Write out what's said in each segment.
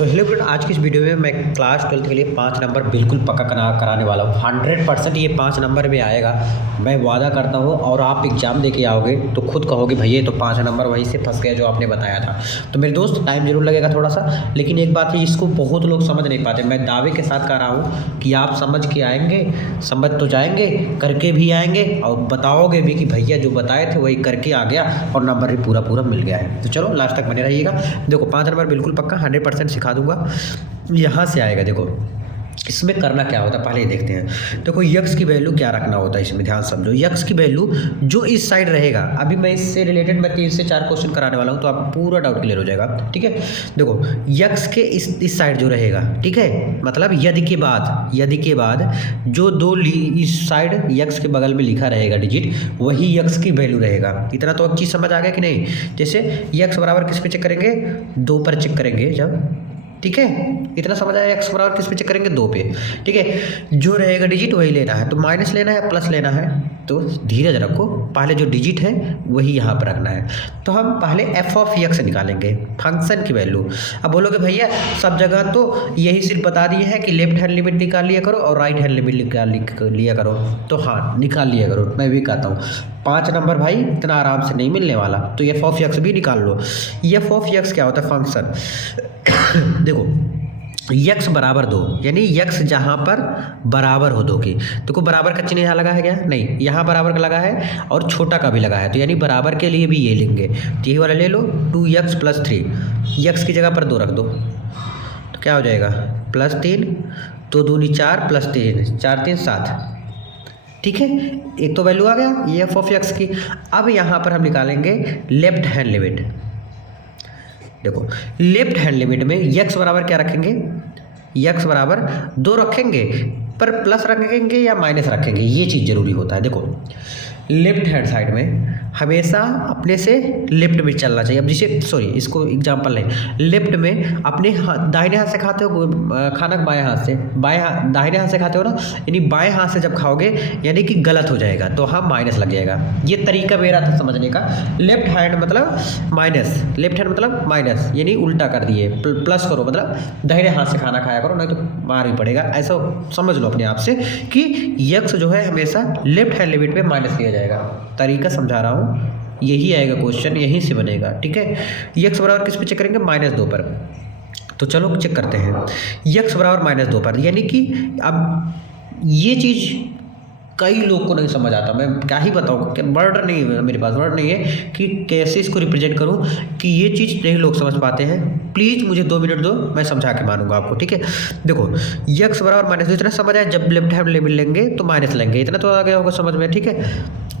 So hello friend, आज की इस वीडियो में मैं क्लास 12 के लिए 5 नंबर बिल्कुल पक्का कराने वाला हूँ। 100% ये 5 नंबर में आएगा, मैं वादा करता हूँ। और आप एग्ज़ाम दे के आओगे तो खुद कहोगे भैया तो 5 नंबर वहीं से फंस गया जो आपने बताया था। तो मेरे दोस्त टाइम जरूर लगेगा थोड़ा सा, लेकिन एक बात है, इसको बहुत लोग समझ नहीं पाते। मैं दावे के साथ कह रहा हूँ कि आप समझ के आएंगे, समझ तो जाएंगे, करके भी आएंगे और बताओगे भी कि भैया जो बताए थे वही करके आ गया और नंबर भी पूरा पूरा मिल गया है। तो चलो लास्ट तक बने रहिएगा। देखो 5 नंबर बिल्कुल पक्का 100% सिखा दूंगा। यहाँ से आएगा। देखो इसमें करना क्या होता है पहले ही देखते हैं। देखो यक्स की वैल्यू क्या रखना होता है, इसमें ध्यान समझो। यक्स की वैल्यू जो इस साइड रहेगा, अभी मैं इससे रिलेटेड मैं 3 से 4 क्वेश्चन कराने वाला हूँ तो आपको पूरा डाउट क्लियर हो जाएगा। ठीक है, देखो यक्स के इस साइड जो रहेगा, ठीक है, मतलब यदि के बाद जो दो इस साइड यक्स के बगल में लिखा रहेगा डिजिट, वही यक्स की वैल्यू रहेगा। इतना तो अब चीज़ समझ आ गया कि नहीं। जैसे यक्स बराबर किस पे चेक करेंगे, 2 पर चेक करेंगे जब, ठीक है, इतना समझ आया। एक्स बराबर किस पे चेक करेंगे, 2 पे। ठीक है, जो रहेगा डिजिट वही लेना है। तो माइनस लेना है प्लस लेना है, तो धीरज रखो, पहले जो डिजिट है वही यहाँ पर रखना है। तो हम पहले एफ ऑफ एक्स निकालेंगे, फंक्शन की वैल्यू। अब बोलोगे भैया सब जगह तो यही सिर्फ बता दिए हैं कि लेफ्ट हैंड लिमिट निकाल लिया करो और राइट हैंड लिमिट निकाल लिया करो। तो हाँ, निकाल लिया करो, मैं भी कहता हूँ। 5 नंबर भाई इतना आराम से नहीं मिलने वाला, तो एफ ऑफ एक्स भी निकाल लो। एफ ऑफ एक्स क्या होता है, फंक्शन। देखो यक्स बराबर 2, यानी यक्स जहाँ पर बराबर हो 2 की, तो कोई बराबर का चिन्ह यहाँ लगा है क्या, नहीं, यहाँ बराबर का लगा है और छोटा का भी लगा है, तो यानी बराबर के लिए भी ये लेंगे। तो यही वाला ले लो, 2x + 3, यक्स की जगह पर 2 रख दो, तो क्या हो जाएगा +3, तो 2 × 4 + 3, 4 × 3 = 7। ठीक है, एक तो वैल्यू आ गया ये एफ ऑफ एक्स की। अब यहाँ पर हम निकालेंगे लेफ्ट हैंड लिमिट। देखो लेफ्ट हैंड लिमिट में यक्स बराबर क्या रखेंगे, यक्स बराबर 2 रखेंगे, पर प्लस रखेंगे या माइनस रखेंगे, ये चीज़ जरूरी होता है। देखो लेफ्ट हैंड साइड में हमेशा अपने से लेफ्ट में चलना चाहिए। अब जैसे सॉरी इसको एग्जांपल नहीं, लेफ्ट में अपने दाहिने हाथ से खाते हो खाना, बाएं हाथ से, दाहिने हाथ से खाते हो ना, यानी बाएं हाथ से जब खाओगे यानी कि गलत हो जाएगा, तो हाँ माइनस लग जाएगा। ये तरीका मेरा था समझने का। लेफ्ट हैंड मतलब माइनस, लेफ्ट हैंड मतलब माइनस, यानी उल्टा कर दिए, प्लस करो मतलब दाहिने हाथ से खाना खाया करो, नहीं तो मार भी पड़ेगा। ऐसा समझ लो अपने आप से कि यक्स जो है हमेशा लेफ्ट हैंड लिमिट में माइनस लिया जाएगा। तरीका समझा रहा हूँ, यही आएगा क्वेश्चन, यहीं से बनेगा। ठीक है, यक्स बराबर किस पे चेक करेंगे, -2 पर। तो चलो चेक करते हैं, यक्स बराबर -2 पर, यानी कि अब ये चीज़ कई लोग को नहीं समझ आता। मैं क्या ही बताऊँ, क्या वर्ड नहीं है मेरे पास, वर्ड नहीं है कि कैसे इसको रिप्रेजेंट करूँ कि ये चीज़ नहीं लोग समझ पाते हैं। प्लीज़ मुझे 2 मिनट दो, मैं समझा के मानूंगा आपको। ठीक है, देखो यक्स बराबर -2 इतना समझ आया, जब लेफ्ट हैंड लिमिट लेंगे तो माइनस लेंगे, इतना तो आ गया होगा समझ में। ठीक है,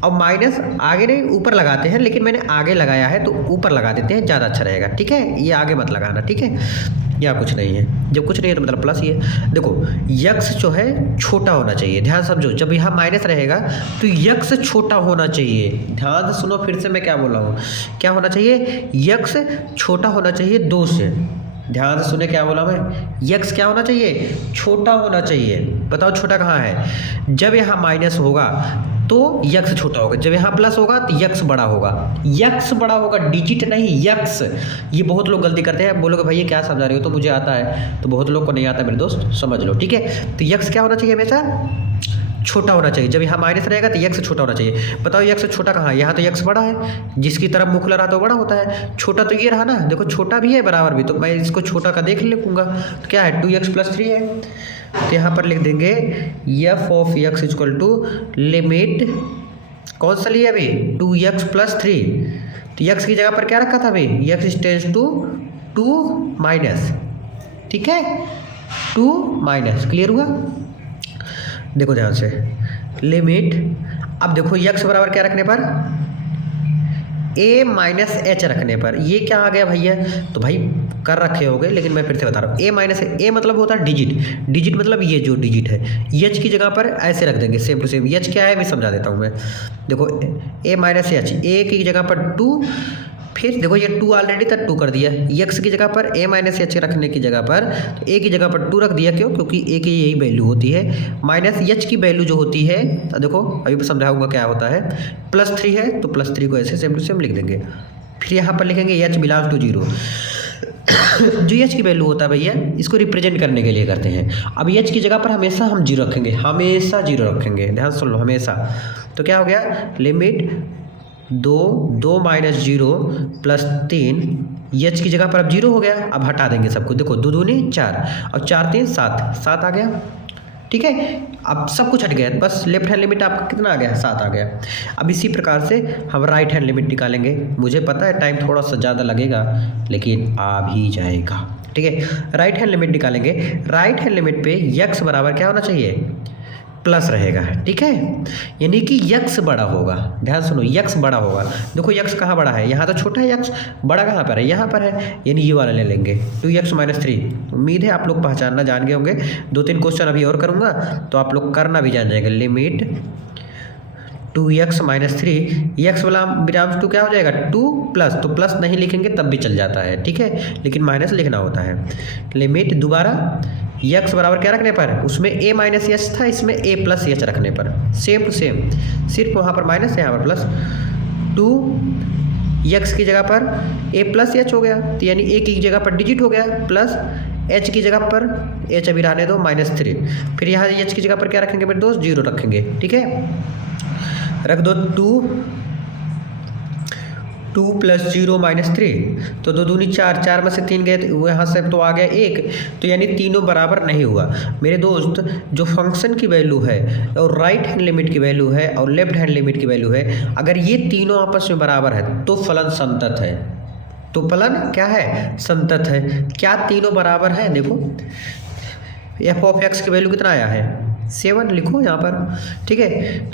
अब माइनस आगे नहीं ऊपर लगाते हैं, लेकिन मैंने आगे लगाया है तो ऊपर लगा देते हैं, ज़्यादा अच्छा रहेगा। ठीक है, ये आगे मत लगाना, ठीक है, या कुछ नहीं है, जब कुछ नहीं है तो मतलब प्लस ही है। देखो यक्स जो है छोटा होना चाहिए, ध्यान समझो, जब यहाँ माइनस रहेगा तो यक्स छोटा होना चाहिए। ध्यान से सुनो, फिर से मैं क्या बोल रहा हूँ, क्या होना चाहिए, यक्स छोटा होना चाहिए 2 से। ध्यान से सुने क्या बोला मैं, यक्स क्या होना चाहिए, छोटा होना चाहिए। बताओ छोटा कहाँ है, जब यहाँ माइनस होगा तो यक्स छोटा होगा, जब यहाँ प्लस होगा तो यक्स बड़ा होगा। यक्स बड़ा होगा, डिजिट नहीं यक्स। ये बहुत लोग गलती करते हैं, बोलोगे भैया क्या समझा रहे हो, तो मुझे आता है, तो बहुत लोग को नहीं आता मेरे दोस्त, समझ लो। ठीक है, तो यक्स क्या होना चाहिए, हमेशा छोटा होना चाहिए। जब यहाँ माइनस रहेगा तो यक्स छोटा होना चाहिए। बताओ यक्स छोटा कहाँ है, यहाँ तो यक्स बड़ा है, जिसकी तरफ मुख लगा तो बड़ा होता है, छोटा तो ये रहा ना। देखो छोटा भी है बराबर भी, तो मैं इसको छोटा का देख लूँगा, तो क्या है 2x + 3 है। तो यहाँ पर लिख देंगे f of x equal to limit, कौन सा लिया अभी, 2x + 3। तो यक्स की जगह पर क्या रखा था अभी, यक्स टेंड्स टू 2-। ठीक है, 2-, क्लियर हुआ। देखो ध्यान से लिमिट, अब देखो यक्स बराबर क्या रखने पर, a - h रखने पर, ये क्या आ गया भैया, तो भाई कर रखे होगे, लेकिन मैं फिर से बता रहा हूँ, a मतलब होता है डिजिट, डिजिट मतलब ये जो डिजिट है, h की जगह पर ऐसे रख देंगे, सेम टू सेम। h क्या है भी समझा देता हूँ मैं। देखो a - h, a की जगह पर 2, फिर देखो ये 2 ऑलरेडी था, 2 कर दिया, यक्स की जगह पर a - h रखने की जगह पर a की जगह पर 2 रख दिया, क्यों, क्योंकि a की यही वैल्यू होती है। -h की वैल्यू जो होती है, तो देखो अभी समझाऊंगा क्या होता है, +3 है तो +3 को ऐसे सेम टू सेम लिख देंगे। फिर यहाँ पर लिखेंगे h बिलोंग्स टू 0। जो एच की वैल्यू होता है भैया, इसको रिप्रेजेंट करने के लिए करते हैं। अब एच की जगह पर हमेशा हम जीरो रखेंगे, हमेशा जीरो रखेंगे, ध्यान सुन लो, हमेशा। तो क्या हो गया, लिमिट 2 माइनस 0 प्लस 3, एच की जगह पर अब जीरो हो गया। अब हटा देंगे सबको, देखो 2 दूनी 4 और 4 3 7, 7 आ गया, ठीक है। अब सब कुछ हट गया, बस लेफ्ट हैंड लिमिट आपका कितना आ गया, 7 आ गया। अब इसी प्रकार से हम राइट हैंड लिमिट निकालेंगे। मुझे पता है टाइम थोड़ा सा ज़्यादा लगेगा, लेकिन आ भी जाएगा, ठीक है। राइट हैंड लिमिट निकालेंगे। राइट हैंड लिमिट पे यक्स बराबर क्या होना चाहिए, प्लस रहेगा, ठीक है। यानी कि यक्स बड़ा होगा, ध्यान सुनो, यक्स बड़ा होगा। देखो यक्स कहाँ बड़ा है, यहाँ तो छोटा है यक्स, बड़ा कहाँ पर है, यहाँ पर है, यानी ये वाला ले लेंगे 2x माइनस 3। उम्मीद है आप लोग पहचानना जान गए होंगे। 2-3 क्वेश्चन अभी और करूँगा तो आप लोग करना भी जान जाएंगे। लिमिट 2x माइनस 3, यक्स वाला विराम 2 क्या हो जाएगा, 2 प्लस, तो प्लस नहीं लिखेंगे तब भी चल जाता है, ठीक है, लेकिन माइनस लिखना होता है। लिमिट दोबारा यक्स बराबर क्या रखने पर, उसमें a माइनस एच था, इसमें a प्लस एच रखने पर, सेम टू सेम, सिर्फ वहाँ पर माइनस यहाँ पर प्लस। 2 यक्स की जगह पर a प्लस एच हो गया, तो यानी a की जगह पर डिजिट हो गया, प्लस h की जगह पर h अभी रहने दो -3, फिर यहाँ h की जगह पर क्या रखेंगे मेरे दोस्त, 0 रखेंगे, ठीक है। रख दो 2 प्लस 0 माइनस 3, तो 2 दूनी 4, 4 में से 3 गए तो यहाँ से तो आ गया 1, तो यानी तीनों बराबर नहीं हुआ मेरे दोस्त। जो फंक्शन की वैल्यू है और राइट हैंड लिमिट की वैल्यू है और लेफ्ट हैंड लिमिट की वैल्यू है, अगर ये तीनों आपस में बराबर है तो फलन संतत है। तो फलन क्या है, संतत है। क्या तीनों बराबर है, देखो एफ ऑफ एक्स की वैल्यू कितना आया है, 7 लिखो यहाँ पर, ठीक है।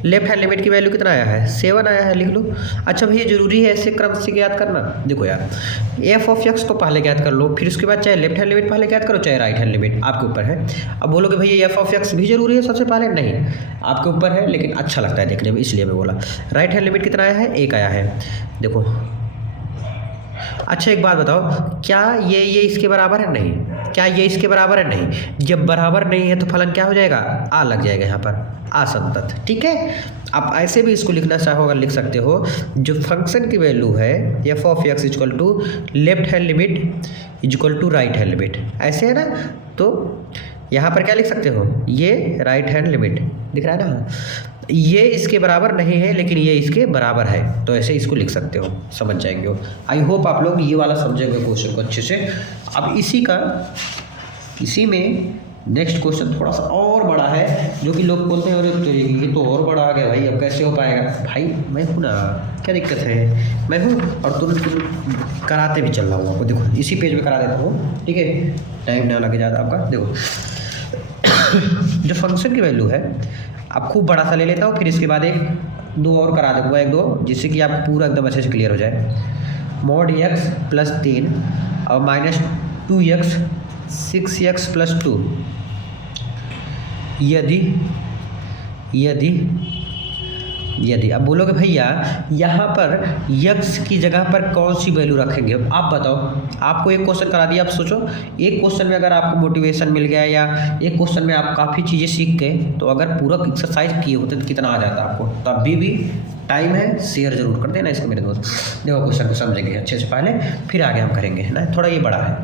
लेफ्ट हैंड लिमिट की वैल्यू कितना आया है, 7 आया है, लिख लो। अच्छा भैया जरूरी है ऐसे क्रम से याद करना, देखो यार एफ ऑफ एक्स तो पहले याद कर लो, फिर उसके बाद चाहे लेफ्ट हैंड लिमिट पहले याद करो, चाहे राइट हैंड लिमिट, आपके ऊपर है। अब बोलोगे भैया एफ ऑफ एक्स भी जरूरी है सबसे पहले, नहीं, आपके ऊपर है, लेकिन अच्छा लगता है देखने में इसलिए मैं बोला। राइट हैंड लिमिट कितना आया है, 1 आया है, देखो। अच्छा एक बात बताओ, क्या ये इसके बराबर है, नहीं, क्या ये इसके बराबर है, नहीं। जब बराबर नहीं है तो फलन क्या हो जाएगा, आ लग जाएगा यहाँ पर, असंतत, ठीक है। आप ऐसे भी इसको लिखना चाहोगे, लिख सकते हो, जो फंक्शन की वैल्यू है f of x equal to left hand limit equal to right hand limit, ऐसे है ना। तो यहाँ पर क्या लिख सकते हो, ये राइट हैंड लिमिट दिख रहा है ना, ये इसके बराबर नहीं है लेकिन ये इसके बराबर है, तो ऐसे इसको लिख सकते हो, समझ जाएंगे हो। आई होप आप लोग ये वाला समझेंगे क्वेश्चन को अच्छे से। अब इसी में नेक्स्ट क्वेश्चन थोड़ा सा और बड़ा है, जो कि लोग बोलते हैं अरे तो ये तो और बड़ा आ गया भाई, अब कैसे हो पाएगा। भाई मैं हूँ ना, क्या दिक्कत है, मैं हूँ और तुरंत कराते भी चल रहा हूँ आपको। देखो इसी पेज में करा देता हूँ, ठीक है, टाइम ना लगे ज़्यादा आपका। देखो जो फंक्शन की वैल्यू है, अब खूब बड़ा सा ले लेता हूँ, फिर इसके बाद 1-2 और करा दूँगा, 1-2, जिससे कि आप पूरा एकदम अच्छे से क्लियर हो जाए। mod x प्लस 3 और माइनस 2x 6x प्लस 2, यदि अब बोलोगे भैया यहाँ पर यक्स की जगह पर कौन सी वैल्यू रखेंगे, आप बताओ। आपको एक क्वेश्चन करा दिया, आप सोचो एक क्वेश्चन में अगर आपको मोटिवेशन मिल गया या एक क्वेश्चन में आप काफ़ी चीज़ें सीख गए, तो अगर पूरा एक्सरसाइज किए होते तो कितना आ जाता आपको। तो अभी भी टाइम है, शेयर जरूर कर देना इसको मेरे दोस्त। देखो क्वेश्चन को समझेंगे अच्छे से पहले, फिर आगे हम करेंगे, है ना। थोड़ा ये बड़ा है,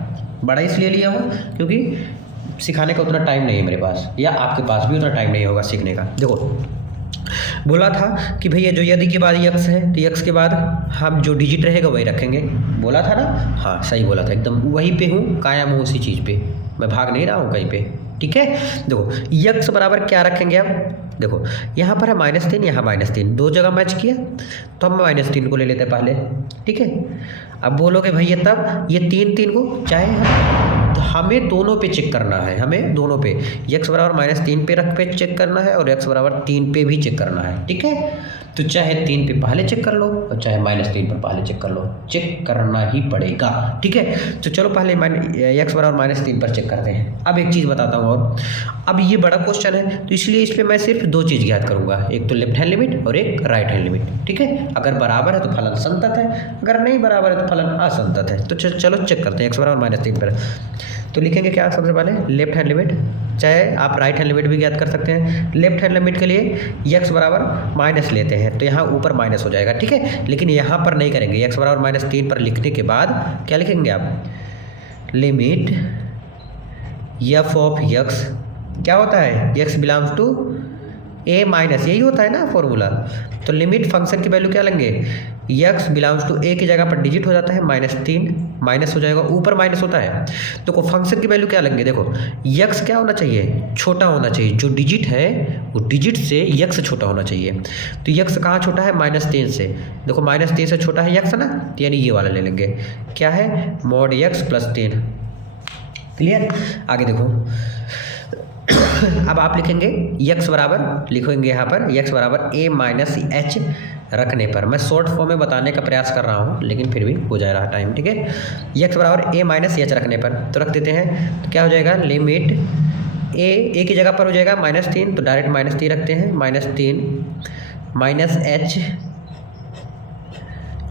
बड़ा इसलिए लिया हूँ क्योंकि सिखाने का उतना टाइम नहीं है मेरे पास, या आपके पास भी उतना टाइम नहीं होगा सीखने का। देखो बोला था कि भैया जो यदि के बाद यक्स है तो यक्स के बाद हम जो डिजिट रहेगा वही रखेंगे, बोला था ना। हाँ सही बोला था, एकदम वहीं पे हूँ, कायम हूँ उसी चीज़ पे, मैं भाग नहीं रहा हूँ कहीं पे, ठीक है। देखो यक्स बराबर क्या रखेंगे अब, देखो यहाँ पर है -3, यहाँ -3, 2 जगह मैच किया तो हम -3 को ले लेते हैं पहले, ठीक है। अब बोलोगे भैया तब ये 3 को चाहे तो हमें दोनों पे चेक करना है, हमें दोनों पे x बराबर -3 पे रख पे चेक करना है और x बराबर 3 पे भी चेक करना है, ठीक है। तो चाहे 3 पे पहले चेक कर लो और चाहे -3 पर पहले चेक कर लो, चेक करना ही पड़ेगा, ठीक है। तो चलो पहले x बराबर -3 पर चेक करते हैं। अब एक चीज़ बताता हूँ, और अब ये बड़ा क्वेश्चन है तो इसलिए इस पर मैं सिर्फ 2 चीज़ याद करूँगा, एक तो लेफ्ट हैंड लिमिट और एक राइट हैंड लिमिट, ठीक है। अगर बराबर है तो फलन संतत है, अगर नहीं बराबर है तो फलन असंतत है। तो चलो चेक करते हैं x बराबर -3 पर। तो लिखेंगे क्या सबसे पहले, लेफ्ट हैंड लिमिट, चाहे आप राइट हैंड लिमिट भी याद कर सकते हैं। लेफ्ट हैंड लिमिट के लिए x बराबर माइनस लेते हैं तो यहाँ ऊपर माइनस हो जाएगा, ठीक है। लेकिन यहाँ पर नहीं करेंगे, x बराबर -3 पर लिखने के बाद क्या लिखेंगे आप, लिमिट एफ ऑफ एक्स क्या होता है, x belongs to a minus, यही होता है ना फॉर्मूला। तो लिमिट फंक्शन की वैल्यू क्या लेंगे, एक्स बिलोंग्स टू ए की जगह पर डिजिट हो जाता है -3, माइनस हो जाएगा, ऊपर माइनस होता है। तो फंक्शन की वैल्यू क्या लेंगे, देखो एक्स क्या होना चाहिए, छोटा होना चाहिए, जो डिजिट है वो डिजिट से एक्स छोटा होना चाहिए। तो एक्स कहाँ छोटा है, -3 से, देखो -3 से छोटा है एक्स ना, तो यानी ये वाला ले लेंगे, क्या है mod x + 3। क्लियर, आगे देखो अब आप लिखेंगे x बराबर, लिखेंगे यहाँ पर x बराबर a माइनस h रखने पर, मैं शॉर्ट फॉर्म में बताने का प्रयास कर रहा हूँ लेकिन फिर भी हो जा रहा टाइम, ठीक है। x बराबर a माइनस h रखने पर तो रख देते हैं, तो क्या हो जाएगा, लिमिट a की जगह पर हो जाएगा -3, तो डायरेक्ट -3 रखते हैं, -3 माइनस h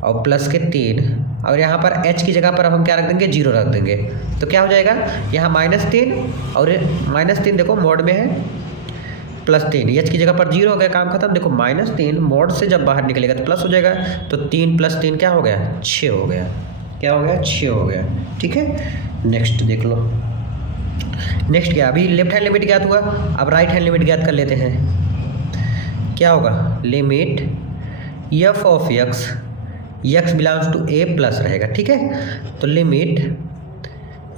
और प्लस के 3, और यहाँ पर h की जगह पर अब हम क्या रख देंगे, 0 रख देंगे। तो क्या हो जाएगा, यहाँ -3 और -3 देखो मोड में है, +3, h की जगह पर 0 हो गया, काम खत्म। देखो -3 मोड से जब बाहर निकलेगा तो प्लस हो जाएगा, तो 3 + 3 क्या हो गया, 6 हो गया, क्या हो गया, 6 हो गया, ठीक है। नेक्स्ट देख लो, नेक्स्ट क्या, अभी लेफ्ट हैंड लिमिट ज्ञात हुआ, अब राइट हैंड लिमिट ज्ञात कर लेते हैं। क्या होगा, limit f of x, x belongs to a plus रहेगा, ठीक है। तो limit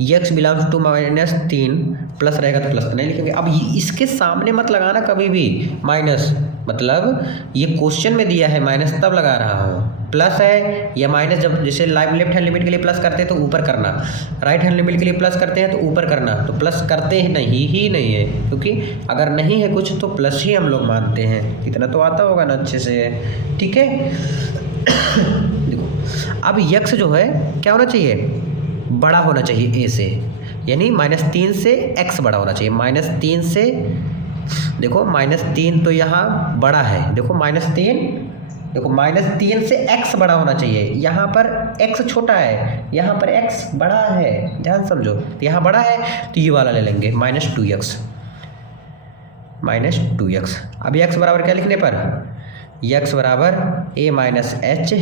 x belongs to -3 plus रहेगा, तो प्लस नहीं लिखेंगे। अब इसके सामने मत लगाना कभी भी माइनस, मतलब ये क्वेश्चन में दिया है माइनस तब लगा रहा हूँ, प्लस है या माइनस, जब जैसे लेफ्ट हैंड लिमिट के लिए प्लस करते हैं तो ऊपर करना, राइट हैंड लिमिट के लिए प्लस करते हैं तो ऊपर करना, तो प्लस करते ही नहीं है, क्योंकि अगर नहीं है कुछ तो प्लस ही हम लोग मानते हैं, इतना तो आता होगा ना अच्छे से, ठीक है। देखो अब x जो है क्या होना चाहिए, बड़ा होना चाहिए a से, यानी -3 से x बड़ा होना चाहिए, -3 से, देखो -3 तो यहाँ बड़ा है, देखो -3, देखो -3 से x बड़ा होना चाहिए, यहाँ पर x छोटा है, यहाँ पर x बड़ा है, ध्यान समझो, तो यहाँ बड़ा है तो ये वाला ले लेंगे -2x, -2x। अब x बराबर क्या लिखने पर, x बराबर a माइनस h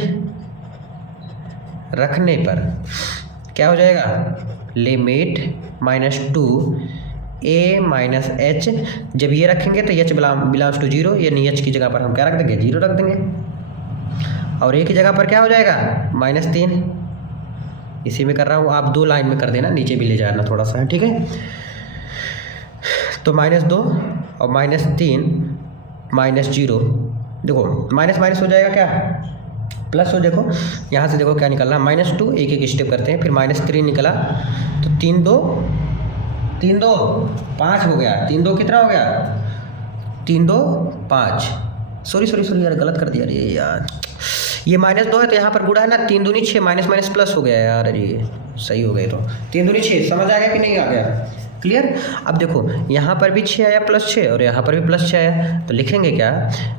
रखने पर क्या हो जाएगा, लिमिट -2 a माइनस h, जब ये रखेंगे तो h बिलोंग्स टू 0, यानी h की जगह पर हम क्या रख देंगे, 0 रख देंगे, और a की जगह पर क्या हो जाएगा, -3, इसी में कर रहा हूँ, आप 2 लाइन में कर देना, नीचे भी ले जाना थोड़ा सा, ठीक है। तो -2 और -3 -0, देखो माइनस माइनस हो जाएगा क्या, प्लस हो, देखो यहाँ से देखो क्या निकल रहा है, -2, एक स्टेप करते हैं, फिर -3 निकला, तो 3 2 5 हो गया, 3 2 कितना हो गया, 3 2 5, सॉरी यार गलत कर दिया, अरे यार ये -2 है तो यहाँ पर गुणा है ना, 3 दूनी 6, माइनस प्लस हो गया यार, अरे सही हो गए, तो 3 दूनी 6, समझ आ गया कि नहीं आ गया, क्लियर। अब देखो यहाँ पर भी 6 आया +6 और यहाँ पर भी +6 आया, तो लिखेंगे क्या,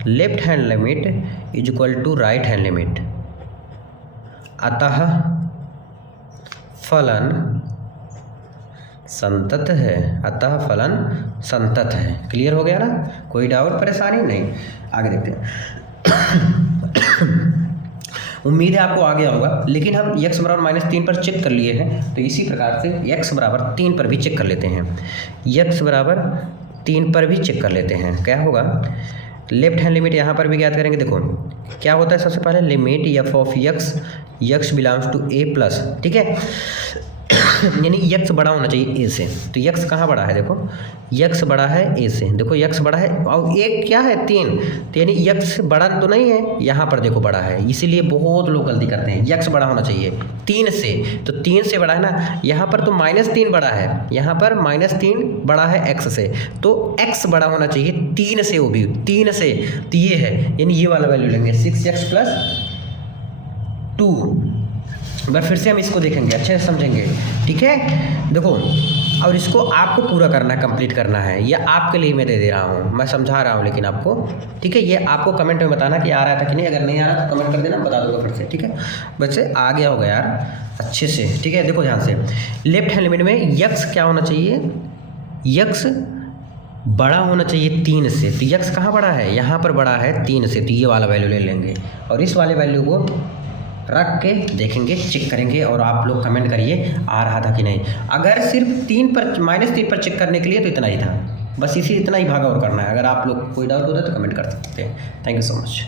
left hand limit is equal to right hand limit, अतः फलन संतत है, अतः फलन संतत है। क्लियर हो गया ना, कोई डाउट परेशानी नहीं, आगे देखते हैं। उम्मीद है आपको आ गया होगा, लेकिन हम x बराबर -3 पर चेक कर लिए हैं, तो इसी प्रकार से x बराबर 3 पर भी चेक कर लेते हैं, x बराबर 3 पर भी चेक कर लेते हैं। क्या होगा, लेफ्ट हैंड लिमिट यहाँ पर भी ज्ञात करेंगे, देखो क्या होता है, सबसे पहले limit f of x belongs to a plus, ठीक है, यानी x बड़ा होना चाहिए a से, तो x कहाँ बड़ा है, देखो x बड़ा है a से, देखो x बड़ा है, और एक क्या है 3, तो यानी x बड़ा तो नहीं है, यहाँ पर देखो बड़ा है, इसीलिए बहुत लोग गलती करते हैं, x बड़ा होना चाहिए 3 से, तो 3 से बड़ा है ना, यहाँ पर तो -3 बड़ा है, यहाँ पर -3 बड़ा है x से, तो x बड़ा होना चाहिए 3 से, वो भी 3 से, तो ये है, यानी ये वाला वैल्यू लेंगे 6x + 2। बार फिर से हम इसको देखेंगे, अच्छे से समझेंगे, ठीक है। देखो और इसको आपको पूरा करना है, कंप्लीट करना है, या आपके लिए मैं दे दे रहा हूँ, मैं समझा रहा हूँ लेकिन आपको, ठीक है। ये आपको कमेंट में बताना कि आ रहा था कि नहीं, अगर नहीं आ रहा तो कमेंट कर देना, बता दूंगा फिर से, ठीक है। बच्चे आ गया होगा यार अच्छे से, ठीक है। देखो ध्यान से, लेफ्ट हैंड लिमिट में x क्या होना चाहिए, x बड़ा होना चाहिए 3 से, तो x कहाँ बड़ा है, यहाँ पर बड़ा है 3 से, तो ये वाला वैल्यू ले लेंगे, और इस वाले वैल्यू को रख के देखेंगे, चेक करेंगे और आप लोग कमेंट करिए आ रहा था कि नहीं। अगर सिर्फ 3 पर -3 पर चेक करने के लिए तो इतना ही था, बस इतना ही भागा और करना है। अगर आप लोग कोई डाउट होता है तो कमेंट कर सकते हैं। Thank you so much.